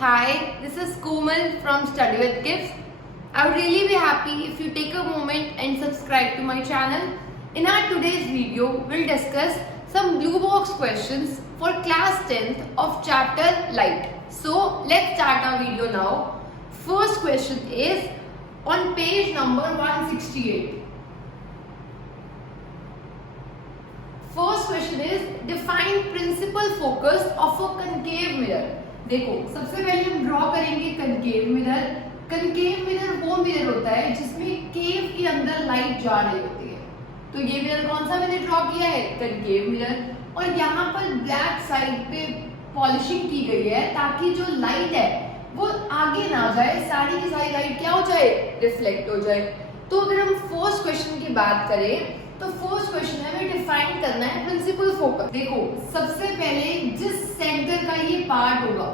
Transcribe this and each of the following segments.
Hi, this is Komal from Study with Kids. I would really be happy if you take a moment and subscribe to my channel. In our today's video, we'll discuss some blue box questions for class 10th of chapter Light. So let's start our video now. First question is on page number 168. First question is define principal focus of a concave mirror. देखो सबसे पहले हम draw करेंगे concave mirror. concave mirror वो mirror होता है जिसमें केव के अंदर लाइट जा रही होती है. तो ये मिरर कौन सा मैंने ड्रॉ किया है? concave mirror. और यहाँ पर ब्लैक साइड पे पॉलिशिंग की गई है ताकि जो लाइट है वो आगे ना जाए, सारी की सारी लाइट क्या हो जाए? रिफ्लेक्ट हो जाए. तो अगर हम फर्स्ट क्वेश्चन की बात करें तो फर्स्ट क्वेश्चन है हमें डिफाइन करना है प्रिंसिपल फोकस. देखो सबसे पहले जिस सेंटर का ये पार्ट होगा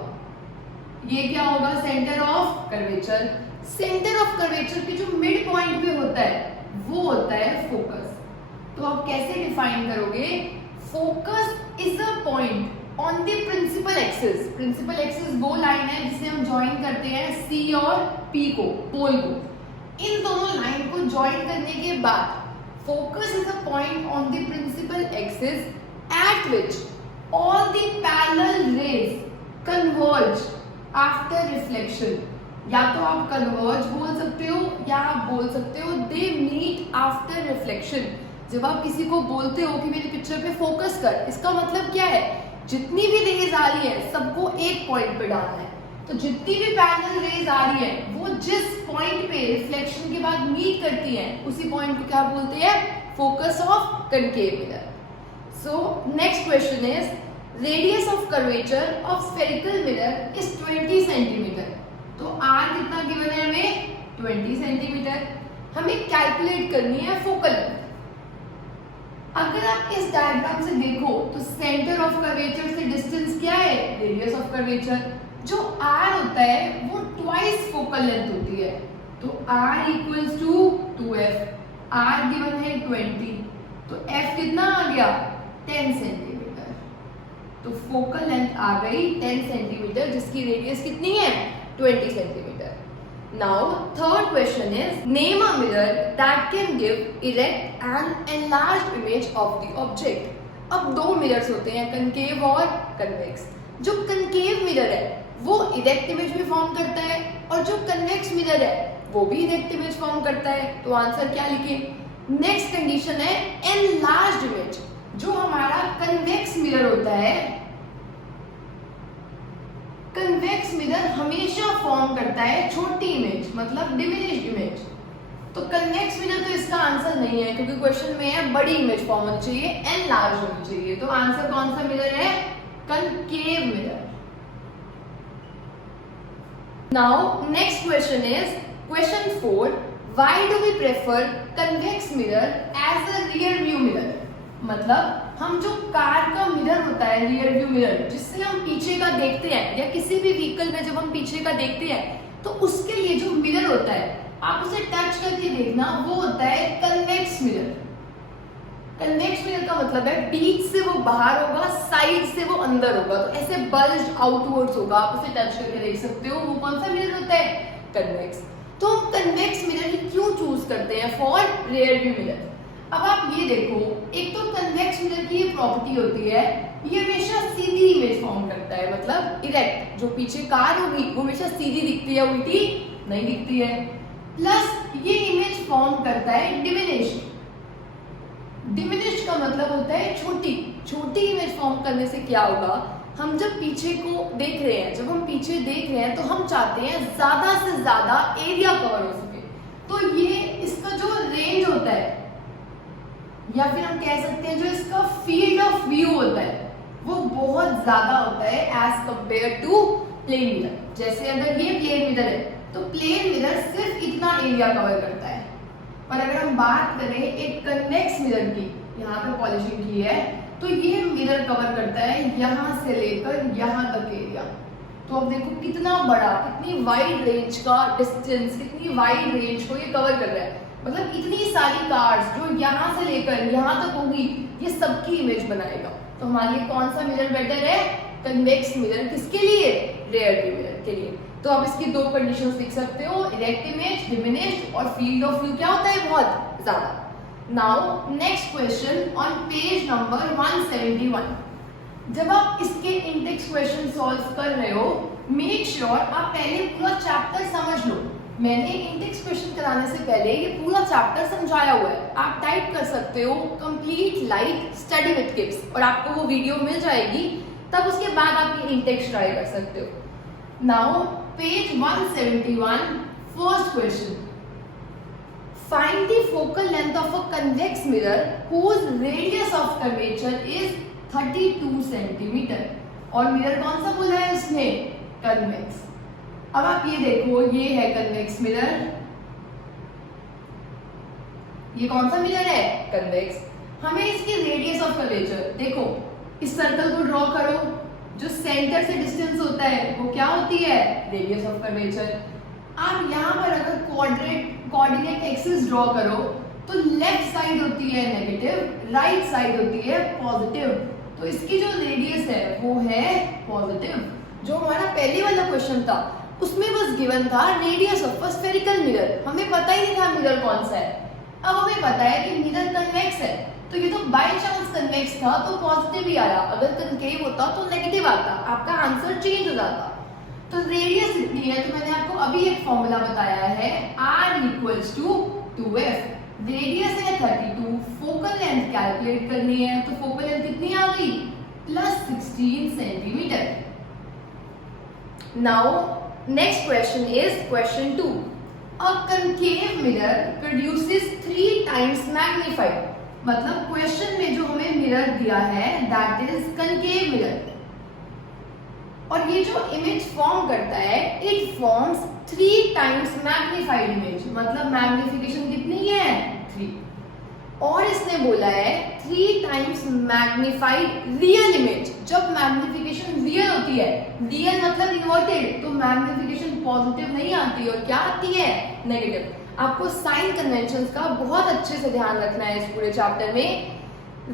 ये क्या होगा? Centre of curvature. Centre of curvature के जो मिड पॉइंट पे होता है वो होता है फोकस. तो आप कैसे डिफाइन करोगे? Focus is a point on the principal axis. Principal axis वो लाइन है जिसे हम ज्वाइन करते हैं सी और पी को, पोल को. इन दोनों लाइन को ज्वाइन करने के बाद focus is a point on the principal axis at which all the parallel rays converge after reflection. या तो आप converge बोल सकते हो या आप बोल सकते हो they meet after reflection. जब आप किसी को बोलते हो कि मेरी पिक्चर पे फोकस कर, इसका मतलब क्या है? जितनी भी रेज आ रही है सबको एक पॉइंट पे डालना है. तो जितनी भी पैरेलल रेज आ रही है वो जिस पॉइंट पे रिफ्लेक्शन के बाद मीट करती हैं उसी पॉइंट को क्या बोलते हैं? Focus of concave mirror. So next question is radius of curvature of spherical mirror is 20 centimetre. तो आर कितना गिवन है हमें? 20 सेंटीमीटर. हमें कैलकुलेट करनी है फोकल लेंथ. अगर आप इस डायग्राम से देखो तो सेंटर ऑफ कर्वेचर से डिस्टेंस क्या है? Radius of curvature. जो r होता है वो ट्वाइस फोकल लेंथ होती है. तो r equals to 2f. r given है 20 तो f कितना आ गया? 10 सेंटीमीटर. तो फोकल लेंथ आ गई 10 सेंटीमीटर जिसकी रेडियस कितनी है? 20 centimetre. Now third question is name a mirror that can give erect and enlarged image of the object. अब दो मिरर्स होते हैं, कनकेव और कन्वेक्स. जो कनकेव मिरर है वो इरेक्ट इमेज में फॉर्म करता है और जो कन्वेक्स मिरर है वो भी इरेक्ट इमेज फॉर्म करता है. तो आंसर क्या लिखे? नेक्स्ट कंडीशन है एनलार्ज्ड इमेज. जो हमारा कन्वेक्स मिरर होता है, कन्वेक्स मिरर हमेशा फॉर्म करता है छोटी इमेज, मतलब डिमिनिश्ड इमेज. तो कन्वेक्स मिरर तो इसका आंसर नहीं है क्योंकि क्वेश्चन में है बड़ी इमेज फॉर्म होनी चाहिए, एनलार्ज होनी चाहिए. तो आंसर कौन सा मिरर है? Concave mirror. Now next question is question 4. Why do we prefer convex mirror as a rear view mirror? मतलब हम जो कार का मिरर होता है रियर व्यू मिरर जिससे हम पीछे का देखते हैं या किसी भी व्हीकल में जब हम पीछे का देखते हैं तो उसके लिए जो मिरर होता है आप उसे टच करके देखना वो होता है कन्वेक्स मिरर. कन्वेक्स मिरर का मतलब है बीच से वो बाहर होगा, साइड से वो अंदर होगा. तो ऐसे बल्ज आउटवर्ड्स होगा, आप उसे टच करके देख सकते हो. वो कौन सा मिरर होता है? कन्वेक्स. तो हम कन्वेक्स मिरर ही क्यों चूज करते हैं फॉर रियर व्यू मिरर? अब आप ये देखो, एक तो कन्वेक्स मिरर की ये प्रॉपर्टी होती है ये हमेशा सीधी इमेज फॉर्म करता है, मतलब इरेक्ट. जो पीछे कार होगी वो हमेशा सीधी दिखती है, उल्टी नहीं दिखती है. प्लस ये इमेज फॉर्म करता है डिमिनिश्ड. डिमिनिश्ड का मतलब होता है छोटी. छोटी इमेज फॉर्म करने से क्या होगा? हम जब पीछे को देख रहे हैं, जब हम पीछे देख रहे हैं तो हम चाहते हैं ज्यादा से ज्यादा एरिया कवर हो सके. तो ये इसका जो रेंज होता है या फिर हम कह सकते हैं जो इसका फील्ड ऑफ व्यू होता है वो बहुत ज्यादा होता है as compare to plane mirror. जैसे अगर ये प्लेन मिरर है तो प्लेन मिरर सिर्फ इतना एरिया कवर करता है. और अगर हम बात करें एक कन्वेक्स मिरर की, यहाँ पे पॉलिशिंग की है तो ये मिरर कवर करता है यहाँ से लेकर यहाँ तक एरिया. तो अब देखो कितना बड़ा, कितनी वाइड रेंज का डिस्टेंस, कितनी वाइड रेंज को ये कवर कर रहा है. मतलब इतनी सारी कार्स जो यहाँ से लेकर यहाँ तक होगी ये सबकी इमेज बनाएगा. तो हमारे लिए कौन सा मिरर बेटर है? Convex mirror. किसके लिए? Rear view mirror. के लिए। तो आप इसकी दो कंडीशंस लिख सकते हो, इरेक्ट इमेज डिमिनिश्ड और फील्ड ऑफ व्यू क्या होता है बहुत ज्यादा। Now next question on page number 171। जब आप इसके इंडेक्स क्वेश्चन सॉल्व कर रहे हो, मेक श्योर आप पहले पूरा चैप्टर समझ लो। मैंने इंडेक्स क्वेश्चन कराने से पहले ये पूरा चैप्टर समझाया हुआ है, आप टाइप कर सकते हो complete light study with kids और आपको वो वीडियो मिल जाएगी, तब उसके बाद आप ये इंडेक्स ट्राई कर सकते हो। Now page 171 first question, find the focal length of a convex mirror whose radius of curvature is 32 centimetre. और मिरर कौन सा बोला है उसने, कन्वेक्स। अब आप ये देखो, ये है कन्वेक्स मिरर, ये कौन सा मिरर है, कन्वेक्स। हमें इसकी रेडियस ऑफ कर्वेचर देखो, इस सर्कल को ड्रॉ करो, जो सेंटर से डिस्टेंस होता है वो क्या होती है, रेडियस ऑफ कर्वेचर। आप यहाँ पर अगर कोऑर्डिनेट एक्सिस ड्रॉ करो तो लेफ्ट साइड होती है नेगेटिव, राइट साइड होती है पॉजिटिव, तो इसकी जो रेडियस है वो है पॉजिटिव। जो हमारा पहले वाला क्वेश्चन था उसमें बस गिवन था radius of a spherical mirror, हमें पता ही नहीं था मिरर कौन सा है। अब हमें पता है कि मिरर कन्वेक्स है, तो ये तो बाय चांस कन्वेक्स था तो पॉजिटिव ही आया, अगर कनकेव होता तो नेगेटिव आता, आपका आंसर चेंज हो जाता। तो रेडियस इतनी है, तो मैंने आपको अभी एक फॉर्मूला बताया है, R equals to 2f। Radius है 32, फोकल लेंथ कैलकुलेट करनी है, तो फोकल लेंथ कितनी आ गई, +16 centimetre. Now next question is question 2। A concave mirror produces 3 times magnified. मतलब क्वेश्चन में जो हमें मिरर दिया है दैट इज कनकेव मिरर, और ये जो इमेज फॉर्म करता है it forms 3 times magnified image. मतलब मैग्निफिकेशन कितनी है, 3। और इसने बोला है 3 टाइम्स मैग्नीफाइड रियल इमेज। जब मैग्निफिकेशन रियल होती है, रियल मतलब इन्वर्टेड, तो मैग्निफिकेशन पॉजिटिव नहीं आती और क्या आती है, नेगेटिव। आपको साइन कन्वेंशंस का बहुत अच्छे से ध्यान रखना है इस पूरे चैप्टर में।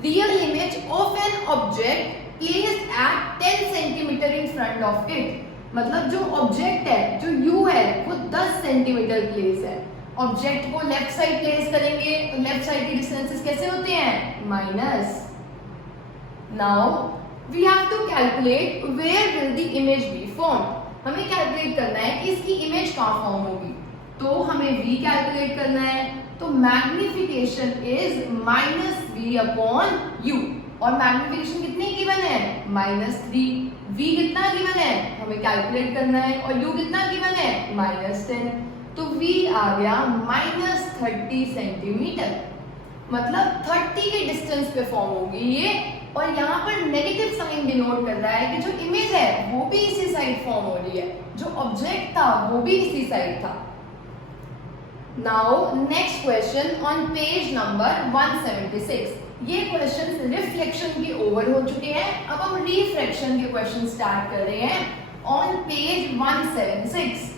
Real image of an object placed at 10 centimetre in front of it. मतलब जो ऑब्जेक्ट है, जो यू है, वो 10 सेंटीमीटर प्लेस है। ऑब्जेक्ट को लेफ्ट साइड प्लेस करेंगे तो लेफ्ट साइड की डिस्टेंसेस कैसे होते हैं, minus. Now we have to calculate where will the image be form. हमें कैलकुलेट करना है कि इसकी इमेज कहाँ फॉर्म होगी, तो हमें v कैलकुलेट करना है। तो magnification is -v upon u, और मैग्निफिकेशन कितनी गिवन है, -3। v कितना गिवन है हमें कैलकुलेट करना है, और u कितना गिवन है, -10। तो v आ गया -30 सेंटीमीटर। मतलब 30 के डिस्टेंस पे फॉर्म होगी ये, और यहाँ पर नेगेटिव साइन डिनोट कर रहा है कि जो इमेज है वो भी इसी साइड फॉर्म हो रही है, जो ऑब्जेक्ट था वो भी इसी साइड था। Now next question on page number 176। ये क्वेश्चन रिफ्लेक्शन के ओवर हो चुके हैं, अब हम रिफ्रैक्शन के क्वेश्चन स्टार्ट कर रहे हैं on page 176।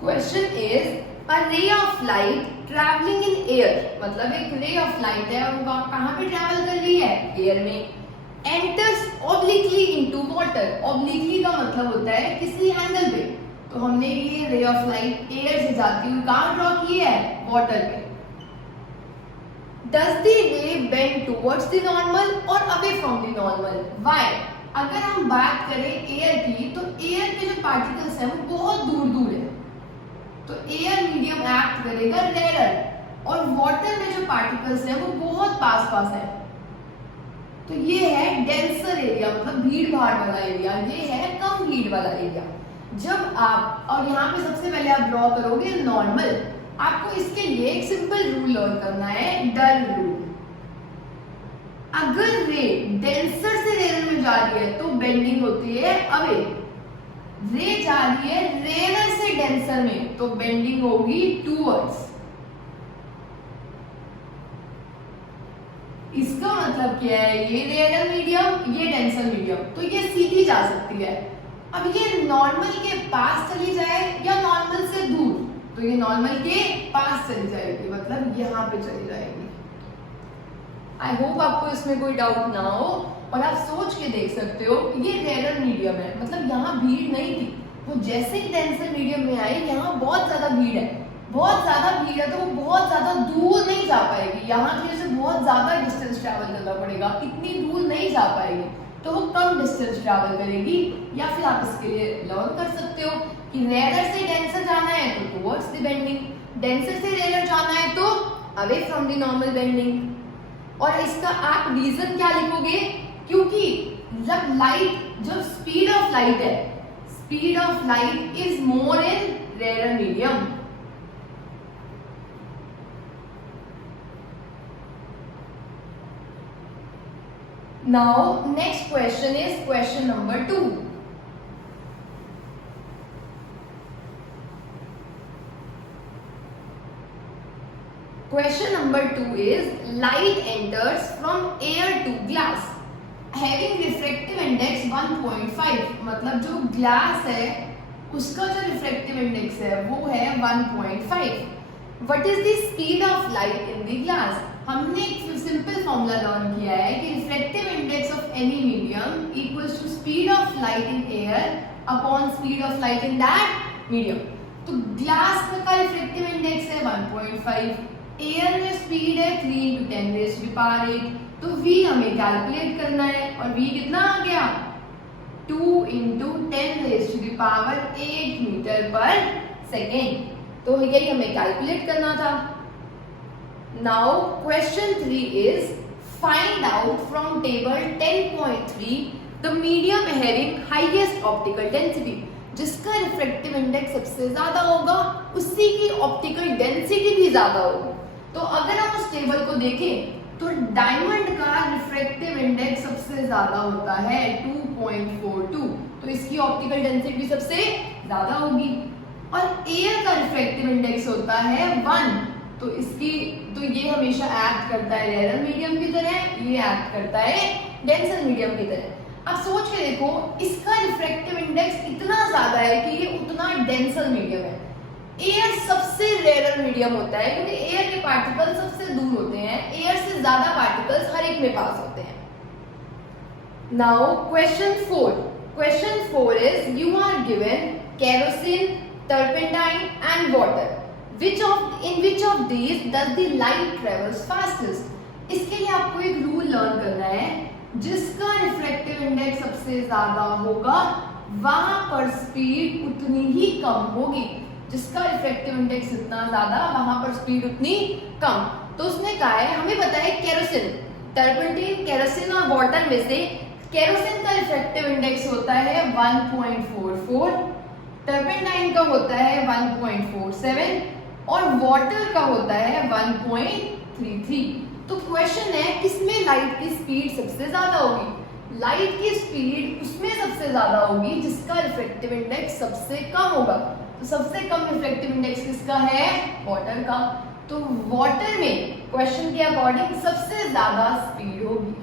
Question is a ray of light travelling in air. मतलब एक रे ऑफ लाइट है और वो कहां पे ट्रैवल कर रही है, एयर में। Enters obliquely into water. Obliquely का मतलब होता है किसी एंगल पे, तो हमने ये रे ऑफ लाइट एयर से जाती हुई कहां ड्रॉ की है, वाटर पे। Does the ray bend towards the normal और away from the normal, why. अगर हम बात करें एयर की, तो एयर के जो पार्टिकल्स हैं वो बहुत दूर दूर है, तो एयर मीडियम एक्ट करेगा रेयर, और वाटर में जो पार्टिकल्स हैं वो बहुत पास पास है। तो ये है डेंसर एरिया, मतलब भीड़ भाड़ वाला एरिया, ये है कम भीड़ वाला एरिया। जब आप, और यहाँ पे सबसे पहले आप ड्रॉ करोगे नॉर्मल, आपको इसके लिए एक सिंपल रूल लर्न करना है, डल रूल। अगर रे डेंसर से रेयर में जा रही है तो बेंडिंग होती है अवे, रे जा रही है रेयर से डेंसर में तो बेंडिंग होगी टूवर्ड्स। इसका मतलब क्या है, ये रेयर मीडियम, ये डेंसर मीडियम, तो ये सीधी जा सकती है। अब ये नॉर्मल के पास चली जाए या नॉर्मल से दूर, तो ये नॉर्मल के पास चली जाएगी, मतलब यहाँ पे चली जाएगी। आई होप आपको इसमें कोई डाउट ना हो और आप सोच के देख सकते हो ये रेयर मीडियम है, मतलब यहाँ भीड़ नहीं थी, वो जैसे ही डेंसर मीडियम में आई यहाँ बहुत ज्यादा भीड़ है, बहुत ज्यादा भीड़ है तो वो बहुत ज्यादा दूर नहीं जा पाएगी, यहाँ की वजह से बहुत ज्यादा डिस्टेंस ट्रैवल करना पड़ेगा, इतनी दूर नहीं जा पाएगी, तो वो कम डिस्टेंस ट्रैवल करेगी। या फिर आप इसके लिए लर्न कर सकते हो कि रेयर से डेंसर जाना है तो टुवर्ड्स द बेंडिंग, डेंसर से रेयर जाना है तो away from the normal bending. और इसका आप रीजन क्या लिखोगे, क्योंकि जब लाइट, जो स्पीड ऑफ लाइट है, speed of light is more in rare medium. Now next question is question number 2. Question number 2 is light enters from air to glass having refractive index 1.5, मतलब जो ग्लास है उसका जो रिफ्रैक्टिव इंडेक्स है वो है 1.5. What is the speed of light in the glass? हमने एक सिंपल फॉर्मूला लर्न किया है कि refractive index of any medium equals to speed of light in air upon speed of light in that medium. तो glass का refractive index है 1.5, air में speed है 3 × 10⁸, तो v हमें कैलकुलेट करना है और v कितना आ गया 2 × 10⁸ मीटर पर सेकेंड, तो यही हमें कैलकुलेट करना था. Now question 3 is find out from table 10.3 the medium having highest optical density. जिसका रिफ्रैक्टिव इंडेक्स सबसे ज्यादा होगा उसी की ऑप्टिकल डेंसिटी भी ज्यादा होगी. तो अगर हम उस टेबल को देखें तो डायमंड का रिफ्रैक्टिव इंडेक्स सबसे ज्यादा होता है 2.42, तो इसकी ऑप्टिकल डेंसिटी भी सबसे ज्यादा होगी. और एयर का रिफ्रैक्टिव इंडेक्स होता है 1, तो इसकी, तो ये हमेशा एक्ट करता है रेयर मीडियम की तरह, ये एक्ट करता है डेंसर मीडियम की तरह. अब सोच के देखो इसका रिफ्रैक्टिव इंडेक्स इतना ज्यादा है कि ये उतना डेंसर मीडियम है. एयर सबसे रेयर मीडियम होता है क्योंकि एयर के पार्टिकल्स सबसे दूर होते हैं, एयर से ज्यादा पार्टिकल्स हर एक में पास होते हैं. Now question 4 is you are given kerosene, turpentine and water. In which of these does the light travels fastest? इसके लिए आपको एक रूल लर्न करना है, जिसका रिफ्रैक्टिव इंडेक्स सबसे ज्यादा होगा वहां पर स्पीड उतनी ही कम होगी. जिसका रिफ्रैक्टिव इंडेक्स इतना ज्यादा वहां पर स्पीड उतनी कम. तो उसने कहा है, हमें पता है केरोसिन, टर्पेंटाइन, केरोसिन और वाटर में से केरोसिन का रिफ्रैक्टिव इंडेक्स होता है 1.44, टर्पेंटाइन का होता है 1.47 और वाटर का होता है 1.33. तो क्वेश्चन है किसमें लाइट की स्पीड सबसे ज्यादा होगी. लाइट की स्पीड उसमें सबसे ज्यादा होगी जिसका रिफ्रैक्टिव इंडेक्स सबसे कम होगा. तो सबसे कम रिफ्रैक्टिव इंडेक्स किसका है, वाटर का. तो वाटर में क्वेश्चन के अकॉर्डिंग सबसे ज्यादा स्पीड होगी.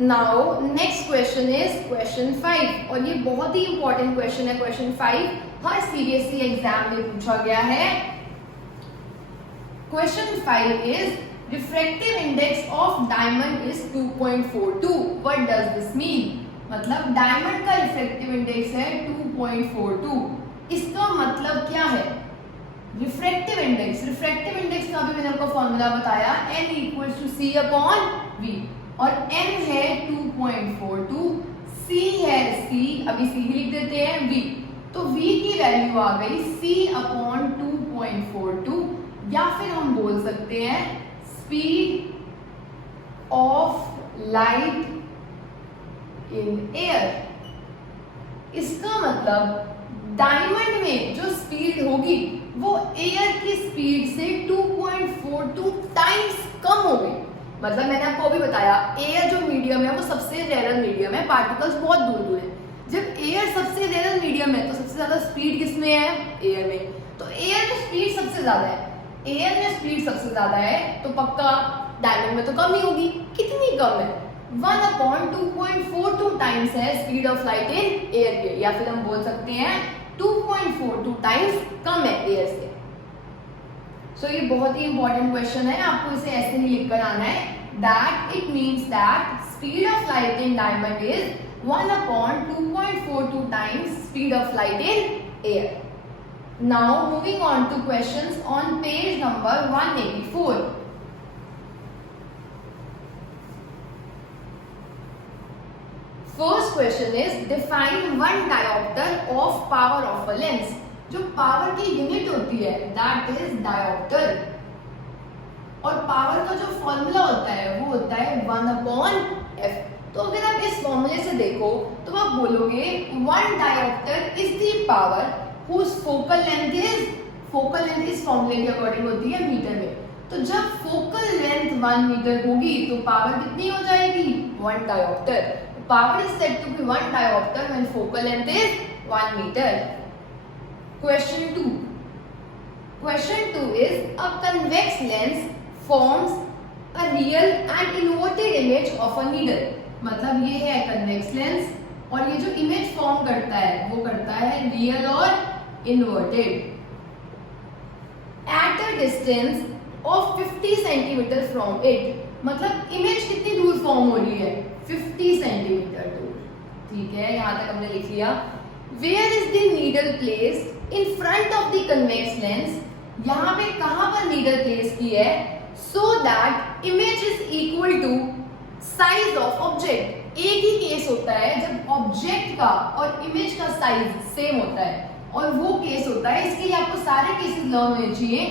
Now next question is question 5 और ये बहुत ही इंपॉर्टेंट क्वेश्चन है. क्वेश्चन 5 हर सीबीएसई एग्जाम में पूछा गया है. Question 5 is refractive index of diamond is 2.42. What does this mean? मतलब डायमंड का रिफ्रैक्टिव इंडेक्स है 2.42. इसका मतलब क्या है? रिफ्रैक्टिव इंडेक्स का भी मैंने आपको फॉर्मूला बताया, n = c/v और n है 2.42, c है c, अभी c ही लिख देते हैं, v, तो v की वैल्यू आ गई c/2.42, या फिर हम बोल सकते हैं speed of light in air. इसका मतलब डायमंड में जो स्पीड होगी वो एयर की स्पीड से 2.42 टाइम्स कम हो गई. मतलब मैंने आपको अभी बताया एयर जो मीडियम है वो सबसे रेयर मीडियम है, पार्टिकल्स बहुत दूर दूर है. जब एयर सबसे रेयर मीडियम है तो सबसे ज्यादा स्पीड किसमें है, एयर में. तो एयर में स्पीड सबसे ज्यादा है, एयर में स्पीड सबसे ज्यादा है तो पक्का डायमंड में तो कम ही होगी. कितनी कम है? 1/2.42 टाइम्स है speed of light in air के, या फिर हम बोल सकते हैं 2.42 टाइम्स कम है एयर से. सो ये बहुत ही इंपॉर्टेंट क्वेश्चन है, आपको इसे ऐसे नहीं लिखकर आना है. That it means that speed of light in diamond is 1/2.42 times speed of light in air. Now moving on to questions on page number 184. First question is define one diopter of power of a lens. जो power की unit होती है that is dioptre, और power का जो formula होता है वो होता है 1/f. तो अगर आप इस फॉर्मूले से देखो तो आप बोलोगे one dioptre is the power whose focal length इस फॉर्मूले के अकॉर्डिंग होती है मीटर में. तो जब फोकल लेंथ 1 मीटर होगी तो पावर कितनी हो जाएगी 1 dioptre. Power is said to be 1 dioptre when focal length is 1 metre. Question 2. Question 2 is a convex lens forms a real and inverted image of a needle. मतलब ये है convex lens और ये जो image form करता है वो करता है real और inverted at a distance of 50 centimeter from it. मतलब image कितनी दूर form हो रही है 50 centimeter दूर. ठीक है, यहाँ तक हमने लिख लिया. Where is the needle placed in front of the convex lens? यहाँ पे कहाँ पर needle place की है so that image is equal to size of object. एक ही केस होता है जब ऑब्जेक्ट का और इमेज का साइज सेम होता है, और वो केस होता है, इसके लिए आपको सारे केसेस लर्न होने चाहिए.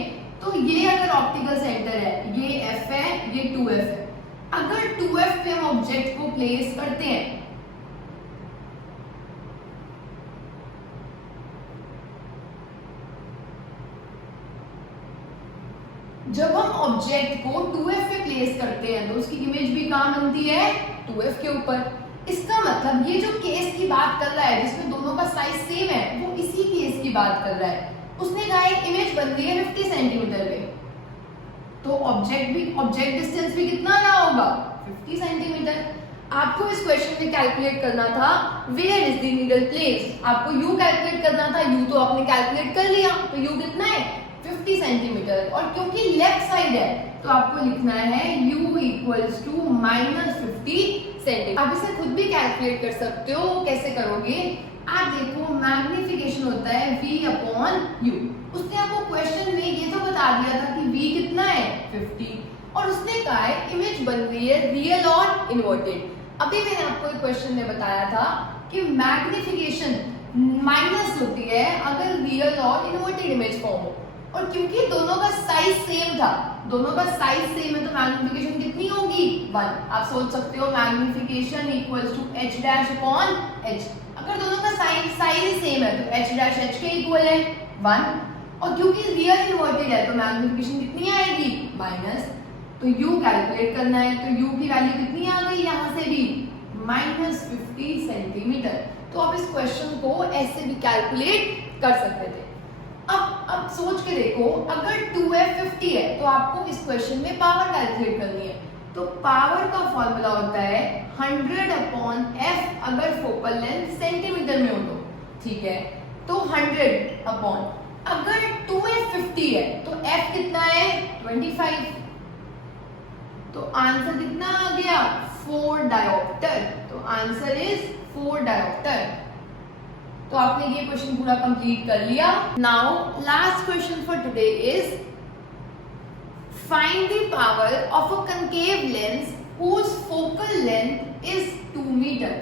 तो ये अगर ऑप्टिकल सेंटर है, ये f है, ये 2f है. अगर 2f पे हम ऑब्जेक्ट को प्लेस करते हैं जब हम ऑब्जेक्ट को 2f पे प्लेस करते हैं तो उसकी इमेज भी कहाँ बनती है 2f के ऊपर. इसका मतलब ये जो केस की बात कर रहा है जिसमें दोनों का साइज सेम है वो इसी केस की बात कर रहा है. उसने कहा एक इमेज बन गई है 50 सेंटीमीटर पे, तो ऑब्जेक्ट डिस्टेंस भी कितना रहा होगा 50 सेंटीमीटर. आपको इस क्वेश्चन में कैलकुलेट करना था where is the needle placed. आपको यू कैलकुलेट करना था, यू तो आपने कैलकुलेट कर लिया, तो यू कितना है 50 सेंटीमीटर. और क्योंकि लेफ्ट साइड है तो आपको लिखना है u इक्वल्स टू -50 सेंटीमीटर. आप इसे खुद भी कैलकुलेट कर सकते हो. कैसे करोगे, आप देखो मैग्निफिकेशन होता है v/u. उसने आपको क्वेश्चन में ये तो बता दिया था कि v कितना है 50, और उसने कहा है इमेज बन रही है रियल और इन्वर्टेड. अभी मैंने आपको एक क्वेश्चन में बताया था कि मैग्निफिकेशन माइनस होती है अगर रियल और इन्वर्टेड इमेज फॉर्म हो, और क्योंकि दोनों का साइज सेम था, दोनों का साइज सेम है तो मैग्निफिकेशन कितनी होगी 1. आप सोच सकते हो magnification equals to h dash upon h. अगर दोनों का साइज सेम है तो h डैश h के इक्वल है 1, और क्योंकि रियल इन्वर्टेड है तो मैग्निफिकेशन कितनी आएगी माइनस. तो u कैलकुलेट करना है, तो u की वैल्यू कितनी आ गई यहाँ से भी -50 सेंटीमीटर. तो आप इस क्वेश्चन को ऐसे भी कैलकुलेट कर सकते थे. अब सोच के देखो, अगर 2f 50 है तो आपको इस क्वेश्चन में पावर कैलकुलेट करनी है. तो पावर का फॉर्मूला होता है 100/f अगर फोकल लेंथ सेंटीमीटर में हो तो. ठीक है, तो 100/, अगर 2f 50 है तो f कितना है 25. तो आंसर कितना आ गया 4 डायोप्टर. तो आंसर इज 4 डायोप्टर. तो आपने ये क्वेश्चन पूरा कंप्लीट कर लिया. Now last question for today is find the power of a concave lens whose focal length is 2 metre.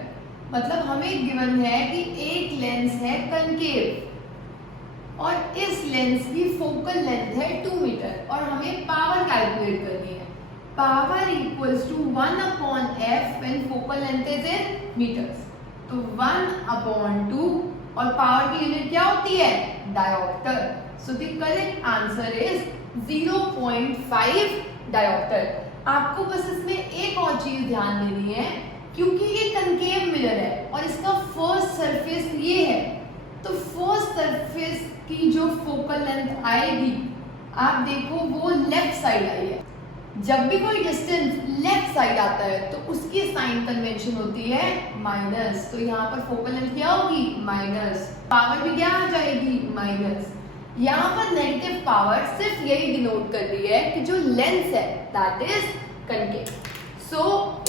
मतलब हमें गिवन है कि एक लेंस है कनकेव और इस लेंस की फोकल लेंथ है 2 मीटर और हमें पावर कैलकुलेट करनी है. Power equals to 1/f when focal length is in metres. तो 1/2 और पावर की यूनिट क्या होती है dioptre. So the correct answer is 0.5 dioptre. आपको बस इसमें एक और चीज ध्यान देनी है, क्योंकि ये कनकेव मिरर है और इसका फर्स्ट सरफेस ये है, तो फर्स्ट सरफेस की जो फोकल लेंथ आएगी आप देखो वो लेफ्ट साइड आई है. जब भी कोई डिस्टेंस लेफ्ट साइड आता है तो उसकी साइन कन्वेंशन होती है माइनस. तो यहाँ पर फोकल लेंथ क्या होगी माइनस, पावर भी क्या आ जाएगी माइनस. यहाँ पर नेगेटिव पावर सिर्फ यही डिनोट कर रही है कि जो लेंस है that is concave. So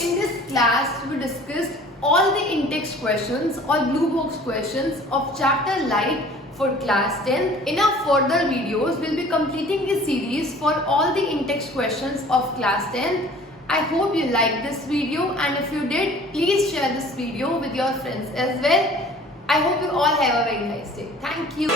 in this class we discussed all the in-text questions or blue box questions of chapter Light for class 10th. In our further videos we'll be completing this series for all the in-text questions of class 10th. I hope you liked this video, and if you did, please share this video with your friends as well. I hope you all have a very nice day. Thank you.